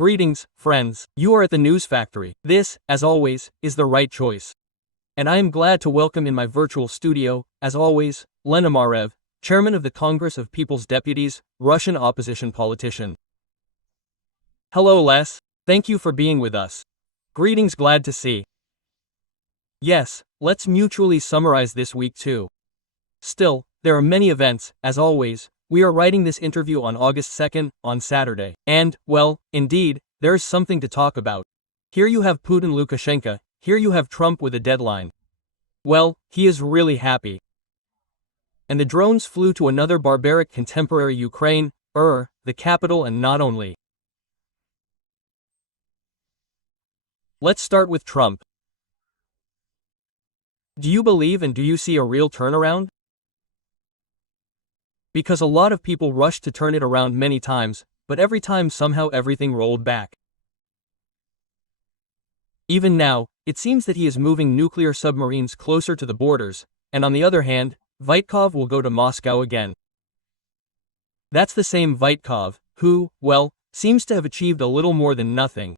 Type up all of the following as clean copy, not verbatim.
Greetings, friends. You are at the News Factory. This, as always, is the right choice. And I am glad to welcome in my virtual studio, as always, Len Amarev, Chairman of the Congress of People's Deputies, Russian opposition politician. Hello Les, thank you for being with us. Greetings, glad to see. Yes, let's mutually summarize this week too. Still, there are many events, as always. We are writing this interview on August 2nd, on Saturday. And, well, indeed, there is something to talk about. Here you have Putin Lukashenko, here you have Trump with a deadline. Well, he is really happy. And the drones flew to another barbaric contemporary Ukraine, the capital, and not only. Let's start with Trump. Do you believe and do you see a real turnaround? Because a lot of people rushed to turn it around many times, but every time somehow everything rolled back. Even now, it seems that he is moving nuclear submarines closer to the borders, and on the other hand, Vitkov will go to Moscow again. That's the same Vitkov, who, well, seems to have achieved a little more than nothing.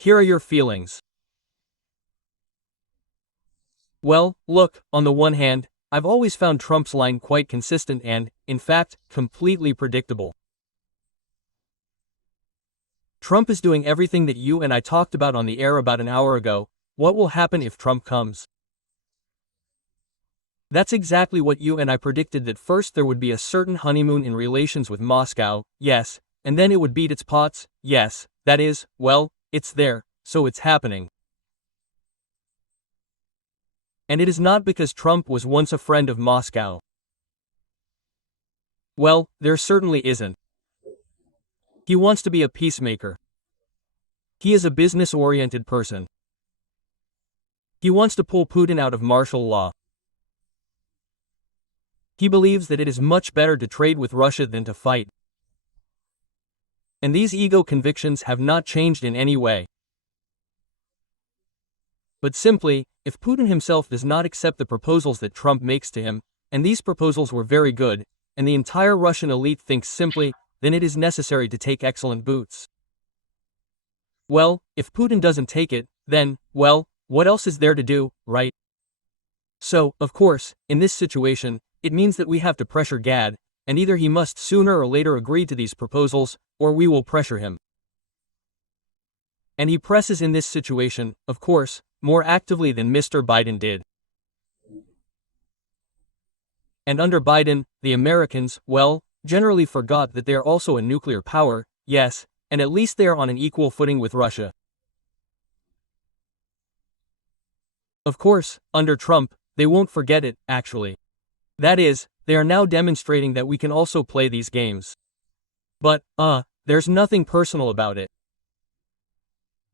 Here are your feelings. Well, look, on the one hand, I've always found Trump's line quite consistent and, in fact, completely predictable. Trump is doing everything that you and I talked about on the air about an hour ago. What will happen if Trump comes? That's exactly what you and I predicted, that first there would be a certain honeymoon in relations with Moscow, yes, and then it would beat its pots, yes, that is, well, it's there, so it's happening. And it is not because Trump was once a friend of Moscow. Well, there certainly isn't. He wants to be a peacemaker. He is a business-oriented person. He wants to pull Putin out of martial law. He believes that it is much better to trade with Russia than to fight. And these ego convictions have not changed in any way. But simply, if Putin himself does not accept the proposals that Trump makes to him, and these proposals were very good, and the entire Russian elite thinks simply, then it is necessary to take excellent boots. Well, if Putin doesn't take it, then, well, what else is there to do, right? So, of course, in this situation, it means that we have to pressure Gad, and either he must sooner or later agree to these proposals, or we will pressure him. And he presses in this situation, of course, more actively than Mr. Biden did. And under Biden, the Americans, well, generally forgot that they are also a nuclear power, yes, and at least they are on an equal footing with Russia. Of course, under Trump, they won't forget it, actually. That is, they are now demonstrating that we can also play these games. But, there's nothing personal about it.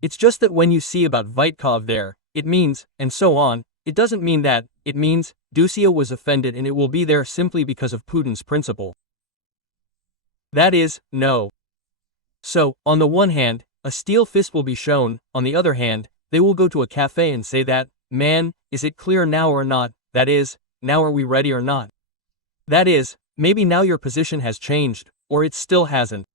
It's just that when you see about Vitkov there, it means, and so on, it doesn't mean that, it means, Ducia was offended and it will be there simply because of Putin's principle. That is, no. So, on the one hand, a steel fist will be shown, on the other hand, they will go to a cafe and say that, man, is it clear now or not, that is, now are we ready or not? That is, maybe now your position has changed, or it still hasn't.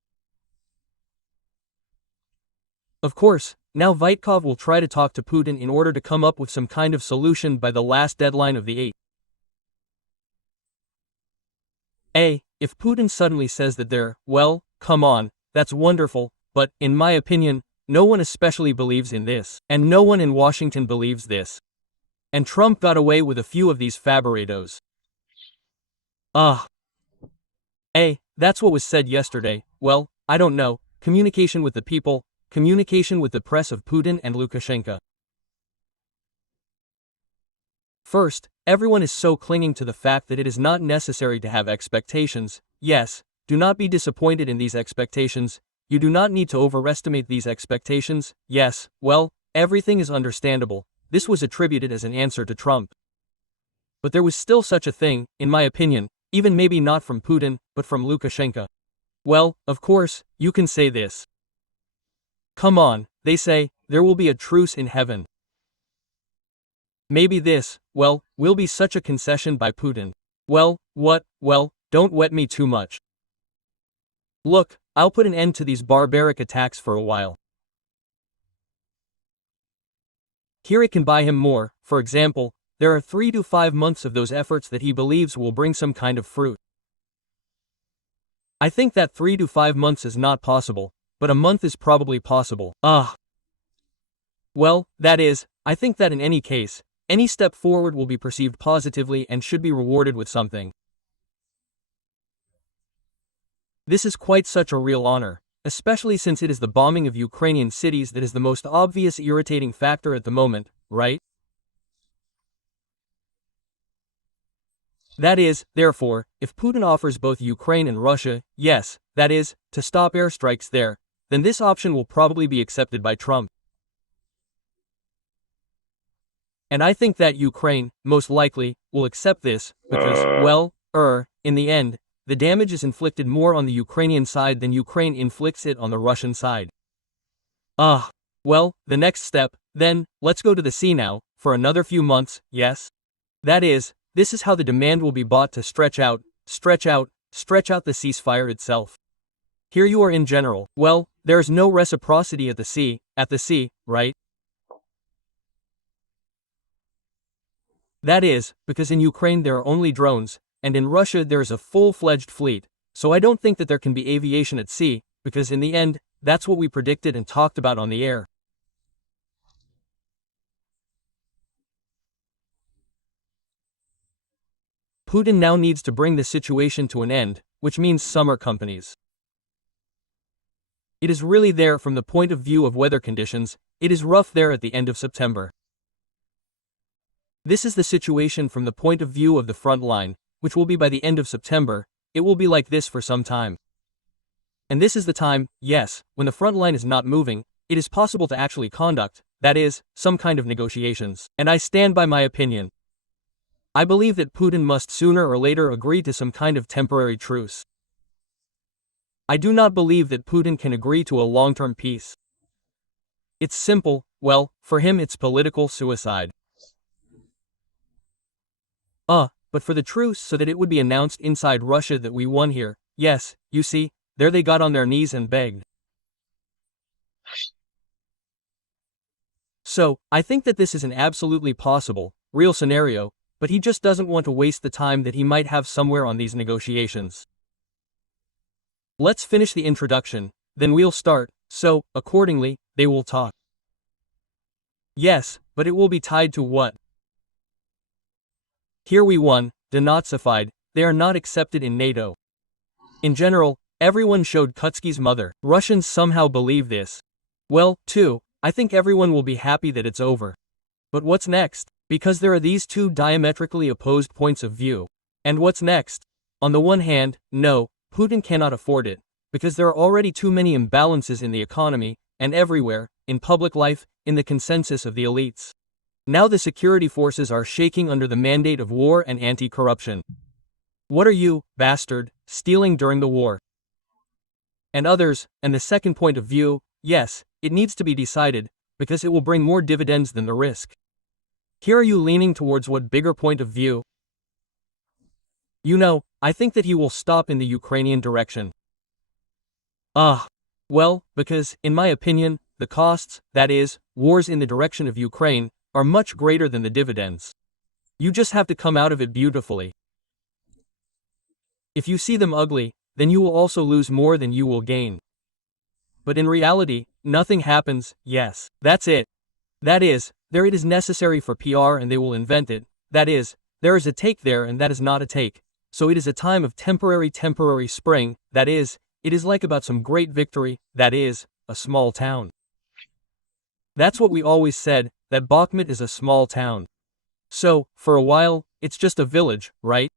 Of course, now Vitkov will try to talk to Putin in order to come up with some kind of solution by the last deadline of the 8th. If Putin suddenly says that they're, well, come on, that's wonderful, but, in my opinion, no one especially believes in this, and no one in Washington believes this. And Trump got away with a few of these fabricados. That's what was said yesterday, well, I don't know, communication with the people, communication with the press of Putin and Lukashenko. First, everyone is so clinging to the fact that it is not necessary to have expectations. Yes, do not be disappointed in these expectations. You do not need to overestimate these expectations. Yes, well, everything is understandable. This was attributed as an answer to Trump. But there was still such a thing, in my opinion, even maybe not from Putin, but from Lukashenko. Well, of course, you can say this. Come on, they say, there will be a truce in heaven. Maybe this, well, will be such a concession by Putin. Well, what, well, don't wet me too much. Look, I'll put an end to these barbaric attacks for a while. Here it can buy him more. For example, there are 3 to 5 months of those efforts that he believes will bring some kind of fruit. I think that 3 to 5 months is not possible, but a month is probably possible. Well, that is, I think that in any case, any step forward will be perceived positively and should be rewarded with something. This is quite such a real honor, especially since it is the bombing of Ukrainian cities that is the most obvious irritating factor at the moment, right? That is, therefore, if Putin offers both Ukraine and Russia, yes, that is, to stop airstrikes there, then this option will probably be accepted by Trump. And I think that Ukraine, most likely, will accept this, because, well, in the end, the damage is inflicted more on the Ukrainian side than Ukraine inflicts it on the Russian side. Well, the next step, then, let's go to the sea now, for another few months, yes? That is, this is how the demand will be bought to stretch out the ceasefire itself. Here you are in general, well, there is no reciprocity at the sea, right? That is, because in Ukraine there are only drones, and in Russia there is a full-fledged fleet, so I don't think that there can be aviation at sea, because in the end, that's what we predicted and talked about on the air. Putin now needs to bring the situation to an end, which means summer companies. It is really there from the point of view of weather conditions, it is rough there at the end of September. This is the situation from the point of view of the front line, which will be by the end of September, it will be like this for some time. And this is the time, yes, when the front line is not moving, it is possible to actually conduct, that is, some kind of negotiations. And I stand by my opinion. I believe that Putin must sooner or later agree to some kind of temporary truce. I do not believe that Putin can agree to a long-term peace. It's simple, well, for him it's political suicide. But for the truce so that it would be announced inside Russia that we won here, yes, you see, there they got on their knees and begged. So, I think that this is an absolutely possible, real scenario, but he just doesn't want to waste the time that he might have somewhere on these negotiations. Let's finish the introduction, then we'll start, so, accordingly, they will talk. Yes, but it will be tied to what? Here we won, denazified, they are not accepted in NATO. In general, everyone showed Kutsky's mother. Russians somehow believe this. Well, too, I think everyone will be happy that it's over. But what's next? Because there are these two diametrically opposed points of view. And what's next? On the one hand, no, Putin cannot afford it, because there are already too many imbalances in the economy, and everywhere, in public life, in the consensus of the elites. Now the security forces are shaking under the mandate of war and anti-corruption. What are you, bastard, stealing during the war? And others, and the second point of view, yes, it needs to be decided, because it will bring more dividends than the risk. Here are you leaning towards what bigger point of view? You know, I think that he will stop in the Ukrainian direction. Well, because, in my opinion, the costs, that is, wars in the direction of Ukraine, are much greater than the dividends. You just have to come out of it beautifully. If you see them ugly, then you will also lose more than you will gain. But in reality, nothing happens, yes, that's it. That is, there it is necessary for PR and they will invent it, that is, there is a take there and that is not a take, so it is a time of temporary spring, that is, it is like about some great victory, that is, a small town. That's what we always said, that Bakhmut is a small town. So, for a while, it's just a village, right?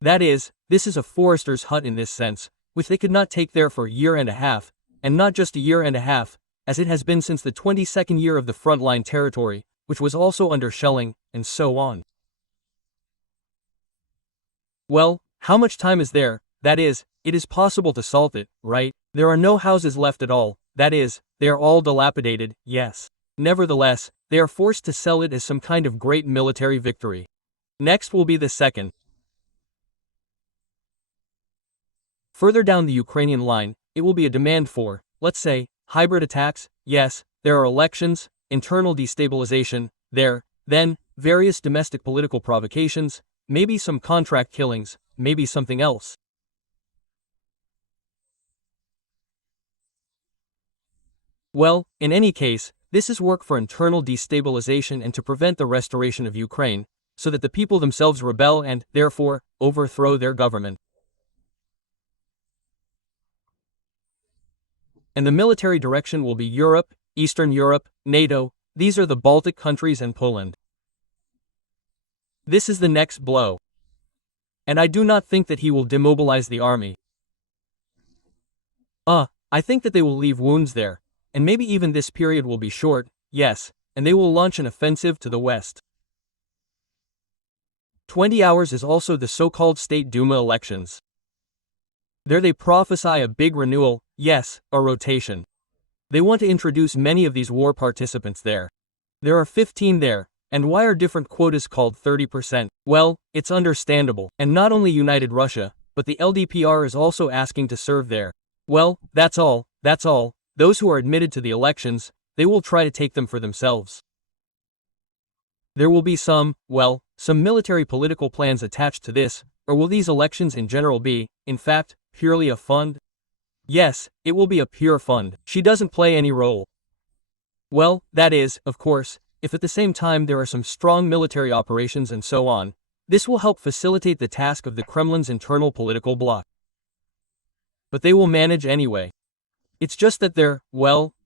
That is, this is a forester's hut in this sense, which they could not take there for a year and a half, and not just a year and a half, as it has been since the 22nd year of the frontline territory, which was also under shelling, and so on. Well, how much time is there? That is, it is possible to salt it, right? There are no houses left at all, that is, they are all dilapidated, yes. Nevertheless, they are forced to sell it as some kind of great military victory. Next will be the second. Further down the Ukrainian line, it will be a demand for, let's say, hybrid attacks. Yes, there are elections, internal destabilization, then, various domestic political provocations, maybe some contract killings, maybe something else. Well, in any case, this is work for internal destabilization and to prevent the restoration of Ukraine, so that the people themselves rebel and, therefore, overthrow their government. And the military direction will be Europe, Eastern Europe, NATO, these are the Baltic countries and Poland. This is the next blow. And I do not think that he will demobilize the army. I think that they will leave wounds there, and maybe even this period will be short, yes, and they will launch an offensive to the west. 20 hours is also the so-called State Duma elections. There they prophesy a big renewal, yes, a rotation. They want to introduce many of these war participants there. There are 15 there, and why are different quotas called 30%? Well, it's understandable, and not only United Russia, but the LDPR is also asking to serve there. Well, that's all. Those who are admitted to the elections, they will try to take them for themselves. There will be some military political plans attached to this, or will these elections in general be, in fact, purely a fund? Yes, it will be a pure fund. She doesn't play any role. Well, that is, of course, if at the same time there are some strong military operations and so on, this will help facilitate the task of the Kremlin's internal political bloc. But they will manage anyway. It's just that they're,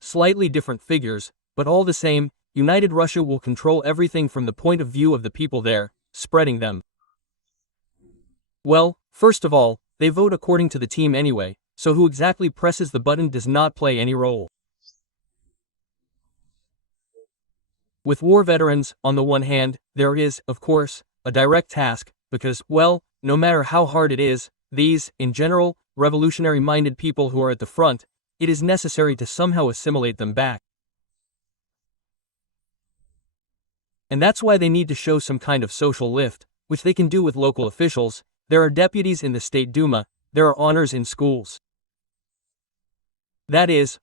slightly different figures, but all the same, United Russia will control everything from the point of view of the people there, spreading them. Well, first of all, they vote according to the team anyway, so who exactly presses the button does not play any role. With war veterans, on the one hand, there is, of course, a direct task, because, no matter how hard it is, these, in general, revolutionary-minded people who are at the front, it is necessary to somehow assimilate them back. And that's why they need to show some kind of social lift, which they can do with local officials. There are deputies in the State Duma, there are honors in schools. That is,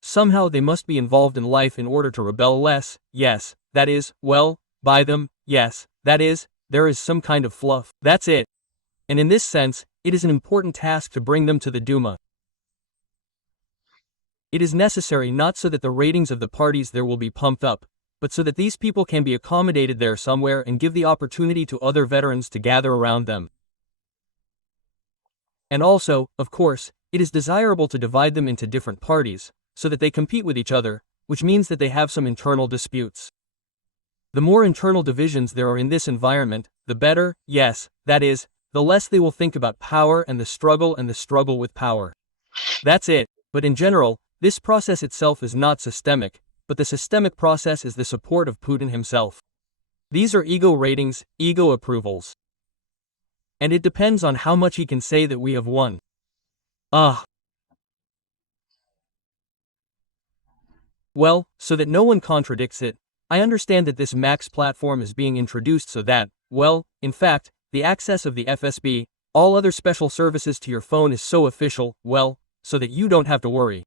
somehow they must be involved in life in order to rebel less, yes, that is, by them, yes, that is, there is some kind of fluff, that's it. And in this sense, it is an important task to bring them to the Duma. It is necessary not so that the ratings of the parties there will be pumped up, but so that these people can be accommodated there somewhere and give the opportunity to other veterans to gather around them. And also, of course, it is desirable to divide them into different parties, so that they compete with each other, which means that they have some internal disputes. The more internal divisions there are in this environment, the better, yes, that is, the less they will think about power and the struggle with power. That's it, but in general, this process itself is not systemic, but the systemic process is the support of Putin himself. These are ego ratings, ego approvals. And it depends on how much he can say that we have won. Well, so that no one contradicts it, I understand that this Max platform is being introduced so that, in fact, the access of the FSB, all other special services to your phone is so official, so that you don't have to worry.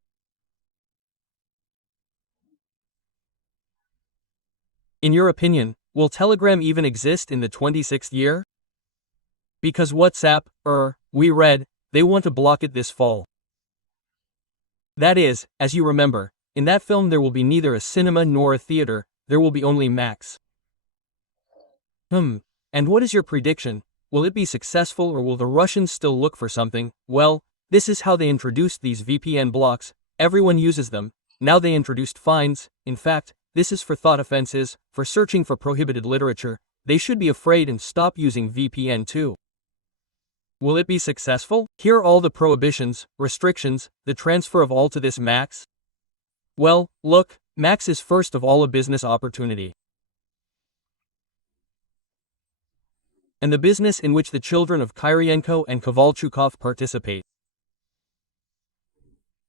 In your opinion, will Telegram even exist in the 26th year? Because WhatsApp, we read, they want to block it this fall. That is, as you remember, in that film there will be neither a cinema nor a theater, there will be only Max. And what is your prediction? Will it be successful or will the Russians still look for something? Well, this is how they introduced these VPN blocks, everyone uses them, now they introduced fines, in fact, this is for thought offenses, for searching for prohibited literature, they should be afraid and stop using VPN too. Will it be successful? Here are all the prohibitions, restrictions, the transfer of all to this Max. Well, look, Max is first of all a business opportunity. And the business in which the children of Kirienko and Kovalchukov participate.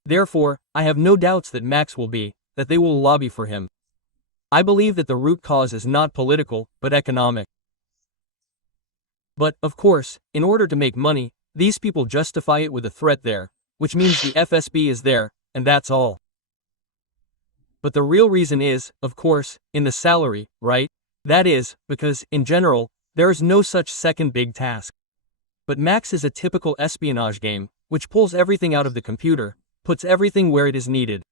Therefore, I have no doubts that Max will be, that they will lobby for him. I believe that the root cause is not political, but economic. But, of course, in order to make money, these people justify it with a threat there, which means the FSB is there, and that's all. But the real reason is, of course, in the salary, right? That is, because, in general, there is no such second big task. But Max is a typical espionage game, which pulls everything out of the computer, puts everything where it is needed.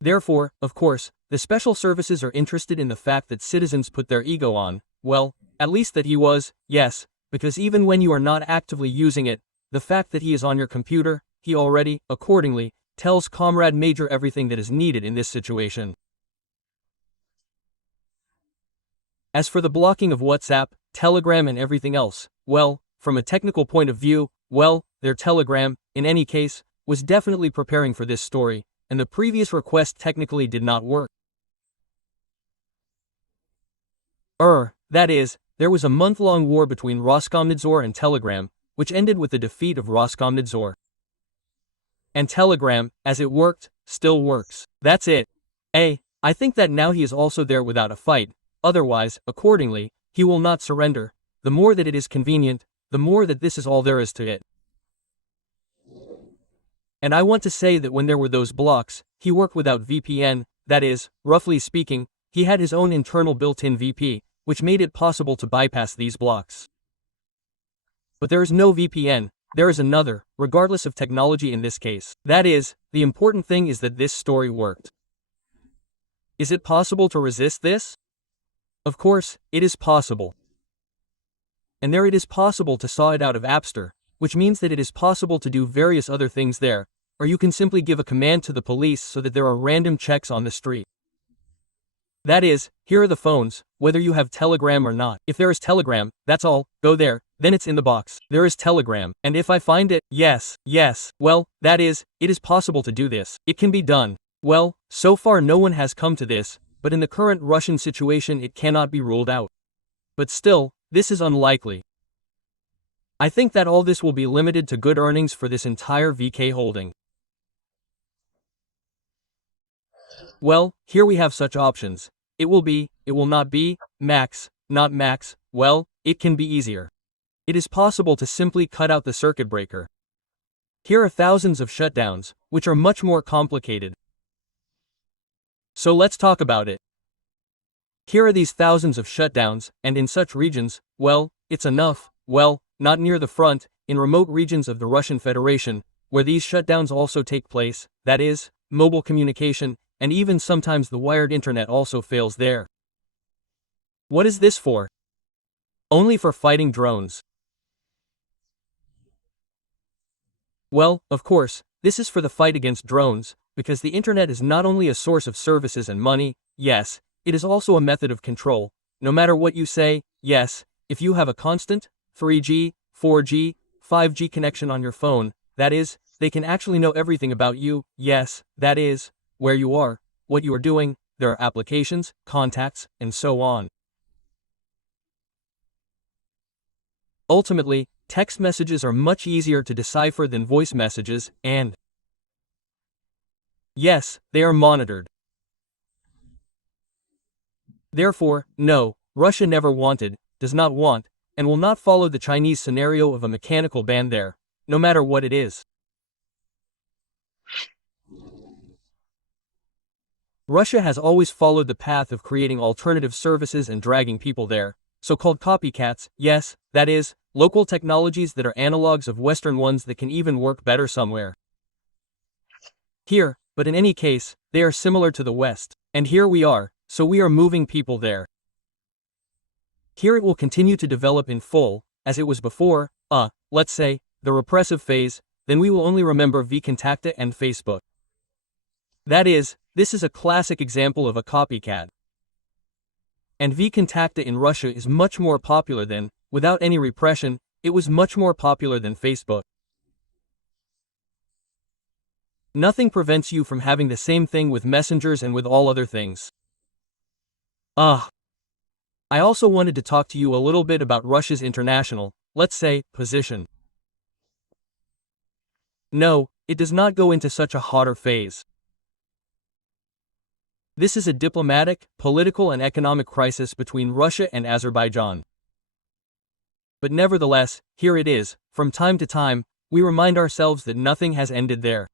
Therefore, of course, the special services are interested in the fact that citizens put their ego on, well, at least that he was, yes, because even when you are not actively using it, the fact that he is on your computer, he already, accordingly, tells Comrade Major everything that is needed in this situation. As for the blocking of WhatsApp, Telegram and everything else, well, from a technical point of view, well, their Telegram, in any case, was definitely preparing for this story, and the previous request technically did not work. That is, there was a month-long war between Roskomnadzor and Telegram, which ended with the defeat of Roskomnadzor. And Telegram, as it worked, still works. That's it. I think that now he is also there without a fight, otherwise, accordingly, he will not surrender. The more that it is convenient, the more that this is all there is to it. And I want to say that when there were those blocks, he worked without VPN, that is, roughly speaking, he had his own internal built-in VP, which made it possible to bypass these blocks. But there is no VPN, there is another, regardless of technology in this case. That is, the important thing is that this story worked. Is it possible to resist this? Of course, it is possible. And there it is possible to saw it out of Appster, which means that it is possible to do various other things there, or you can simply give a command to the police so that there are random checks on the street. That is, here are the phones, whether you have Telegram or not. If there is Telegram, that's all, go there, then it's in the box. There is Telegram, and if I find it, yes, well, that is, it is possible to do this. It can be done. Well, so far no one has come to this, but in the current Russian situation it cannot be ruled out. But still, this is unlikely. I think that all this will be limited to good earnings for this entire VK holding. Well, here we have such options. It will be, it will not be, max, not max, well, it can be easier. It is possible to simply cut out the circuit breaker. Here are thousands of shutdowns, which are much more complicated. So let's talk about it. Here are these thousands of shutdowns, and in such regions, well, it's enough, well, not near the front, in remote regions of the Russian Federation, where these shutdowns also take place, that is, mobile communication, and even sometimes the wired internet also fails there. What is this for? Only for fighting drones. Well, of course, this is for the fight against drones, because the internet is not only a source of services and money, yes, it is also a method of control. No matter what you say, yes, if you have a constant 3G, 4G, 5G connection on your phone, that is, they can actually know everything about you, yes, that is, where you are, what you are doing, there are applications, contacts, and so on. Ultimately, text messages are much easier to decipher than voice messages, and yes, they are monitored. Therefore, no, Russia never wanted, does not want, and will not follow the Chinese scenario of a mechanical ban there, no matter what it is. Russia has always followed the path of creating alternative services and dragging people there, so-called copycats, yes, that is, local technologies that are analogs of Western ones that can even work better somewhere. Here, but in any case, they are similar to the West, and here we are, so we are moving people there. Here it will continue to develop in full, as it was before, let's say, the repressive phase, then we will only remember VKontakte and Facebook. That is, this is a classic example of a copycat. And VKontakte in Russia is much more popular than, without any repression, it was much more popular than Facebook. Nothing prevents you from having the same thing with messengers and with all other things. I also wanted to talk to you a little bit about Russia's international, let's say, position. No, it does not go into such a hotter phase. This is a diplomatic, political and economic crisis between Russia and Azerbaijan. But nevertheless, here it is. From time to time, we remind ourselves that nothing has ended there.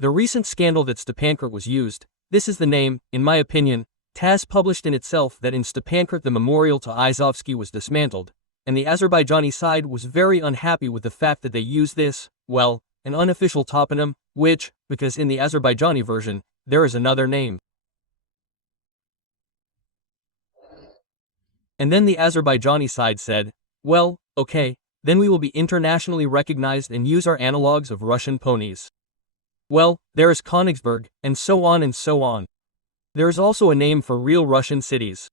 The recent scandal that Stepankert was used, this is the name, in my opinion, TASS published in itself that in Stepankert the memorial to Izovsky was dismantled, and the Azerbaijani side was very unhappy with the fact that they used this, well, an unofficial toponym, which, because in the Azerbaijani version, there is another name. And then the Azerbaijani side said, well, okay, then we will be internationally recognized and use our analogues of Russian ponies. Well, there is Königsberg, and so on and so on. There is also a name for real Russian cities.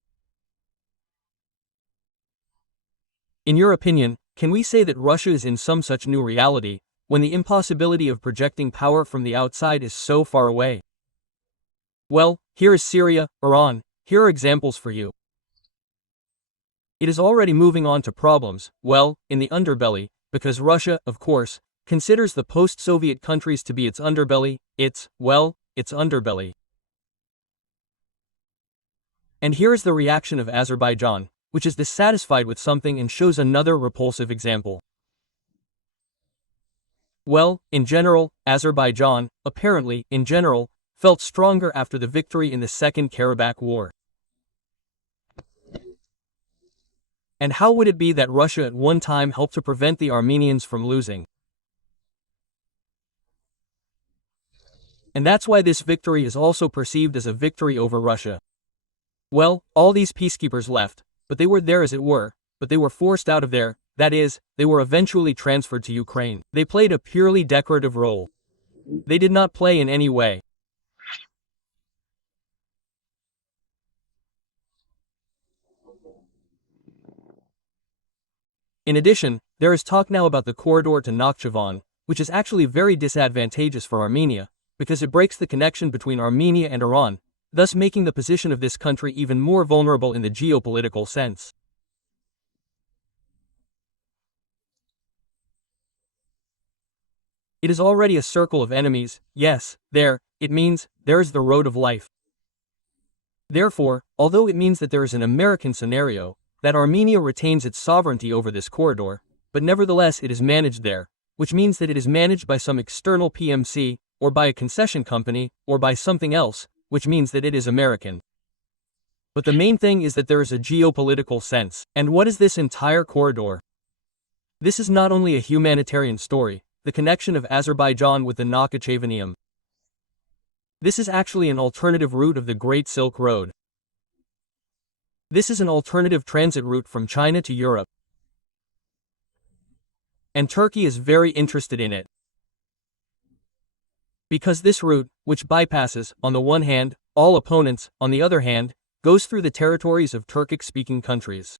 In your opinion, can we say that Russia is in some such new reality, when the impossibility of projecting power from the outside is so far away? Well, here is Syria, Iran, here are examples for you. It is already moving on to problems, well, in the underbelly, because Russia, of course, considers the post-Soviet countries to be its underbelly, its underbelly. And here is the reaction of Azerbaijan, which is dissatisfied with something and shows another repulsive example. Well, in general, Azerbaijan, apparently, in general, felt stronger after the victory in the Second Karabakh War. And how would it be that Russia at one time helped to prevent the Armenians from losing? And that's why this victory is also perceived as a victory over Russia. Well, all these peacekeepers left, but they were there as it were, but they were forced out of there, that is, they were eventually transferred to Ukraine. They played a purely decorative role. They did not play in any way. In addition, there is talk now about the corridor to Nakhchivan, which is actually very disadvantageous for Armenia, because it breaks the connection between Armenia and Iran, thus making the position of this country even more vulnerable in the geopolitical sense. It is already a circle of enemies, yes, it means, there is the road of life. Therefore, although it means that there is an American scenario, that Armenia retains its sovereignty over this corridor, but nevertheless it is managed there, which means that it is managed by some external PMC, or by a concession company, or by something else, which means that it is American. But the main thing is that there is a geopolitical sense. And what is this entire corridor? This is not only a humanitarian story, the connection of Azerbaijan with the Nakhchivan. This is actually an alternative route of the Great Silk Road. This is an alternative transit route from China to Europe. And Turkey is very interested in it. Because this route, which bypasses, on the one hand, all opponents, on the other hand, goes through the territories of Turkic-speaking countries.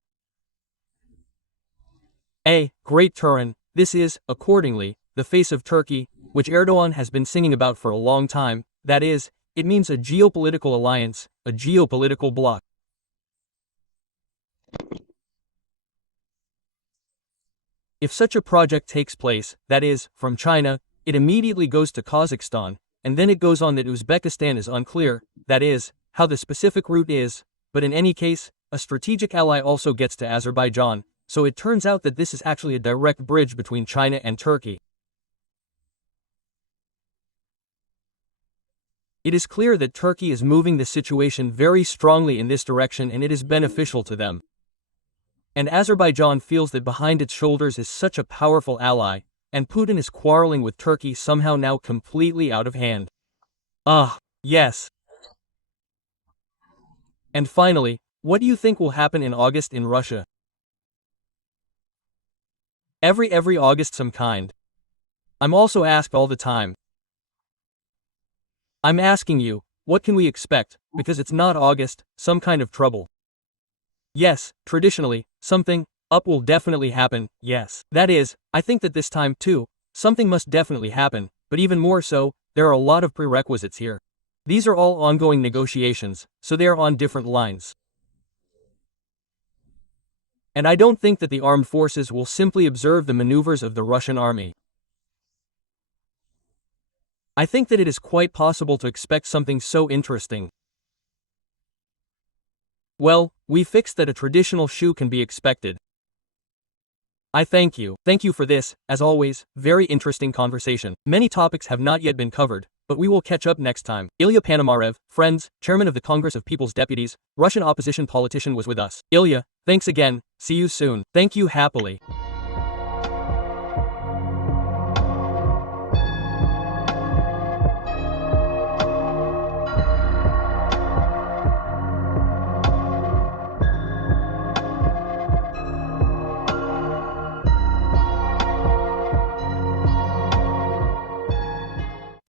Great Turan, this is, accordingly, the face of Turkey, which Erdogan has been singing about for a long time, that is, it means a geopolitical alliance, a geopolitical bloc. If such a project takes place, that is, from China, it immediately goes to Kazakhstan, and then it goes on that Uzbekistan is unclear, that is, how the specific route is, but in any case, a strategic ally also gets to Azerbaijan, so it turns out that this is actually a direct bridge between China and Turkey. It is clear that Turkey is moving the situation very strongly in this direction and it is beneficial to them. And Azerbaijan feels that behind its shoulders is such a powerful ally, and Putin is quarreling with Turkey somehow now completely out of hand. Yes. And finally, what do you think will happen in August in Russia? Every August some kind. I'm also asked all the time. I'm asking you, what can we expect, because it's not August, some kind of trouble. Yes, traditionally, something up will definitely happen, yes. That is, I think that this time, too, something must definitely happen, but even more so, there are a lot of prerequisites here. These are all ongoing negotiations, so they are on different lines. And I don't think that the armed forces will simply observe the maneuvers of the Russian army. I think that it is quite possible to expect something so interesting. Well, we fixed that a traditional shoe can be expected. I thank you. Thank you for this, as always, very interesting conversation. Many topics have not yet been covered, but we will catch up next time. Ilya Ponomarev, friends, chairman of the Congress of People's Deputies, Russian opposition politician was with us. Ilya, thanks again, see you soon. Thank you happily.